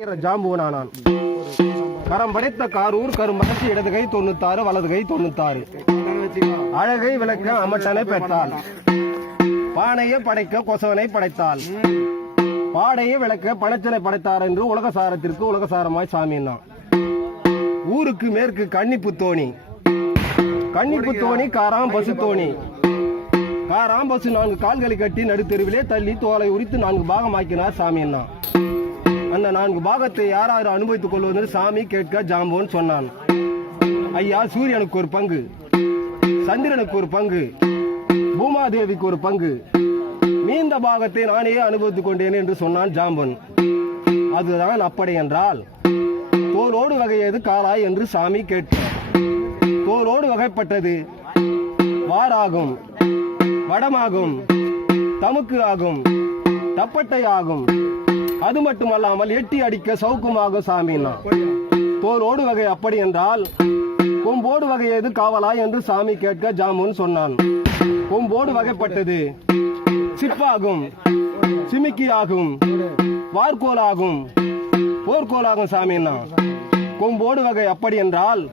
ஜாம்புவனானான். கரம் படைத்த காரூர் கரும்பகத்து இடது கை தொண்ணூத்தாறு வலது கை தொண்ணூத்தாறு. அழகை விளக்க அமட்டனை பெற்றாள். பானையை படைக்க கொசவனை படைத்தாள். பாடையை விளக்க பணச்சனை படைத்தார் என்று உலகசாரத்திற்கு உலகசாரமாய் உலக சாமின்னா ஊருக்கு மேற்கு கன்னிப்பு தோணி. கன்னிப்பு தோணி காராம் பசு தோணி. காராம் பசு நான்கு கால்களை கட்டி நடுத்தெருவிலே தள்ளி தோலை உரித்து நான்கு பாகமாக்கினார் சாமின்னா அந்த நான்கு பாகத்தை யார் யார் அனுபவித்துக் கொள்வது சாமி கேட்க ஜாம்போன்னு சொன்னான். ஐயா சூரியனுக்கு ஒரு பங்கு. சந்திரனுக்கு ஒரு பங்கு. பூமாதேவிக்கு ஒரு பங்கு. மீந்த பாகத்தை நானே அனுபவித்துக் கொண்டேன் என்று சொன்னான் ஜாம்பன் அதுதான் அப்படி என்றால் தோலோடு வகையது காலாய் என்று சாமி கேட்க தோலோடு வகைப்பட்டது வாராகும் வடமாகும் தமுக்கு ஆகும் தப்பட்டை ஆகும் அது மட்டுமல்லாமல் எட்டி அடிக்க சவுக்குமாகும் சாமின்னா. தோலோடு வகை அப்படி என்றால் கொம்போடு வகை எது காவலா? என்று சாமி கேட்க ஜாமுன் சொன்னான். கொம்போடு வகைப்பட்டது சிப்பாகும் சிமிக்கி ஆகும் வார்கோலாகும் போர்க்கோலாகும் சாமின்னா கொம்போடு வகை அப்படி என்றால்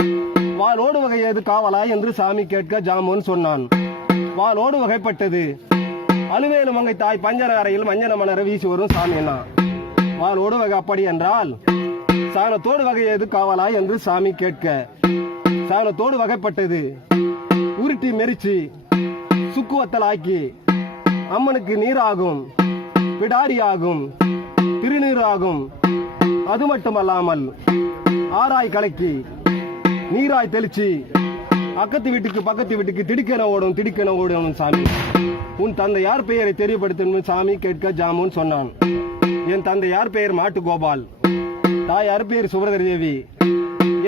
வாலோடு வகை எது காவலா? என்று சாமி கேட்க ஜாமுன் சொன்னான். வாலோடு வகைப்பட்டது அலுவேலு மங்கை தாய் பஞ்சர அறையில் மஞ்சன மலர வீசி வரும் சாமின்னா வாளோடு வகை அப்படி என்றால் சாணத்தோடு வகை எது காவலா என்று சாமி கேட்க. சாணத்தோடு வகைப்பட்டது. உருட்டி மெரிச்சு சுக்குவத்தல் ஆக்கி அம்மனுக்கு நீராகும் பிடாரி ஆகும் திருநீராகும். அது மட்டுமல்லாமல் ஆராய் கலக்கி நீராய் தெளிச்சு அக்கத்து வீட்டுக்கு பக்கத்து வீட்டுக்கு திடுக்கென ஓடும் திடுக்கென ஓடும் சாமி. உன் தந்தை யார் பெயரை தெரியப்படுத்தணும் சாமி கேட்க ஜாமுன் சொன்னான். என் தந்தையார் பெயர் மாட்டு கோபால் தாயார் பெயர் சுபரதரி தேவி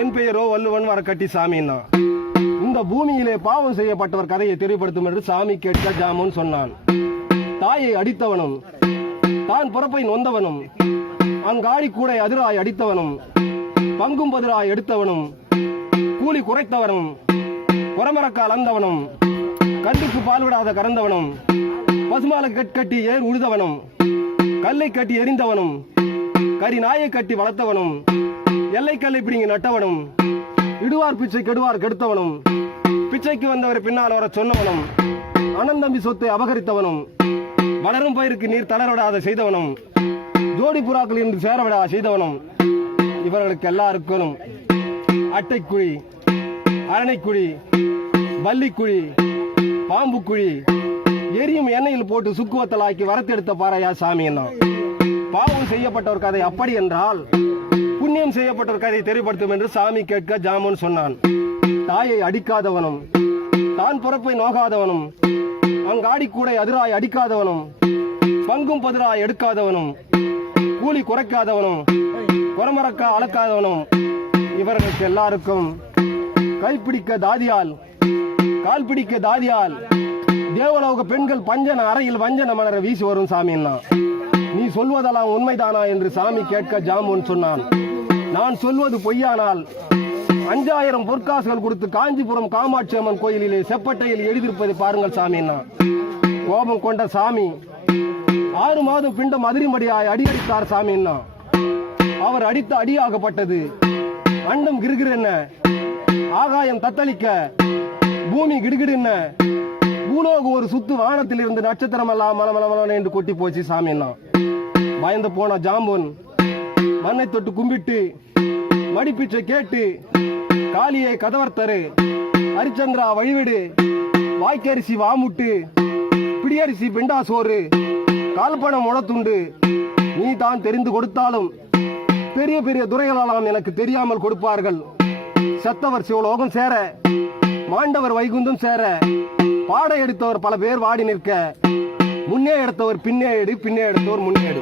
என் பெயரோ வள்ளுவன் வரக்கட்டி சாமின்னா. இந்த பூமியிலே பாவம் செய்யப்பட்டவர் கதையை தெரியப்படுத்தும் என்று சாமி கேட்க ஜாமுன் சொன்னான். தாயை அடித்தவனும் தான் பிறப்பை நொந்தவனும் அங்காடி கூடை அதிராய் அடித்தவனும் பங்கும் பதிராய் எடுத்தவனும் கூலி குறைத்தவனும் புறமரக்கால் அந்தவனும் கண்டுக்கு பால் விடாத கறந்தவனும் பசுமாலை கட்கட்டி ஏர் உழுதவனும் கல்லை கட்டி எரிந்தவனும் கரி நாயை கட்டி வளர்த்தவனும் எல்லை கல்லை பிடிங்கி நட்டவனும் இடுவார் பிச்சை கெடுவார் கெடுத்தவனும் பிச்சைக்கு வந்தவர் பின்னால் வர சொன்னவனும் அனந்தம்பி சொத்தை அபகரித்தவனும் வளரும் பயிருக்கு நீர் தளரவிடாத செய்தவனும் ஜோடி புறாக்கள் என்று சேரவிடா செய்தவனும் இவர்களுக்கு எல்லாருக்கும் அட்டைக்குழி அரணைக்குழி வள்ளிக்குழி பாம்புக்குழி எரியும் எண்ணெயில் போட்டு சுக்குவத்தலாக்கி வரத்தெடுத்த பாறையா சாமி என்ன? பாவம் செய்யப்பட்டவர் கதை அப்படி என்றால் புண்ணியம் செய்யப்பட்ட ஒரு கதையை தெரியப்படுத்தும் என்று சாமி கேட்க ஜாமுன் சொன்னான். தாயை அடிக்காதவனும் தான் பிறப்பை நோகாதவனும் அங்காடி கூடை அதிராய் அடிக்காதவனும் பங்கும் பதிராய் எடுக்காதவனும் கூலி குறைக்காதவனும் குறமறக்க அளக்காதவனும் இவர்களுக்கு எல்லாருக்கும் கைப்பிடிக்க தாதியால் கால் பிடிக்க தாதியால் தேவலோக பெண்கள் பஞ்சன அறையில் வஞ்சன மலர வீசி வரும் சாமின்னா. நீ சொல்வதெல்லாம் உண்மைதானா என்று சாமி கேட்க ஜாமுன் சொன்னான். நான் சொல்வது பொய்யானால் அஞ்சாயிரம் பொற்காசுகள் கொடுத்து காஞ்சிபுரம் காமாட்சி அம்மன் கோயிலிலே செப்பட்டையில் எழுதியிருப்பதை பாருங்கள் சாமின்னா. கோபம் கொண்ட சாமி ஆறு மாதம் பிண்டம் அதிரிமடியாய் அடியடித்தார் சாமின்னா. அவர் அடித்த அடியாகப்பட்டது. அண்டம் கிருகிரென்ன ஆகாயம் தத்தளிக்க பூமி கிடுகிடுன்ன பூலோக ஒரு சுத்து வானத்தில் இருந்து நட்சத்திரம் எல்லாம் மலமலமலன என்று கொட்டி போச்சு சாமின்னா பயந்து போன ஜாம்பன் மண்ணை தொட்டு கும்பிட்டு மடிப்பிச்சை கேட்டு காளியை கதவர்த்தரு ஹரிச்சந்திரா வழிவிடு வாய்க்கரிசி வாமுட்டு பிடியரிசி பெண்டா சோறு கால்பணம் முளத்துண்டு நீ தான் தெரிந்து கொடுத்தாலும் பெரிய பெரிய துறைகளெல்லாம் எனக்கு தெரியாமல் கொடுப்பார்கள். செத்தவர் சிவலோகம் சேர மாண்டவர் வைகுந்தம் சேர பாட எடுத்தவர் பல பேர் வாடி நிற்க. முன்னே எடுத்தவர் பின்னே எடு பின்னே எடுத்தவர் முன்னே எடு